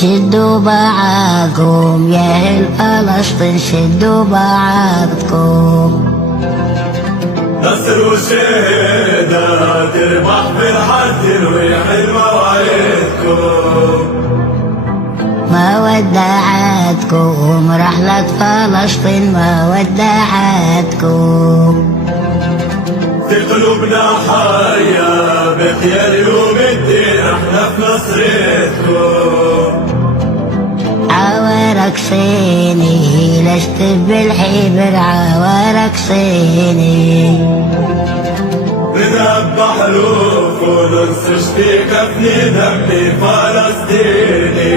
شدوا بعضكم يا أهل فلسطين، شدوا بعضكم. نصر وشهادة تربح بالحد ويحل مواعيدكم. ما ودعتكم رحلة فلسطين، ما ودعتكم. في قلوبنا حية بخير يوم الدين، احنا في نصرتكم. عوارك صيني لست بالحبر، عوارك صيني. نذبح حروف وننسج في كفن دم فلسطيني.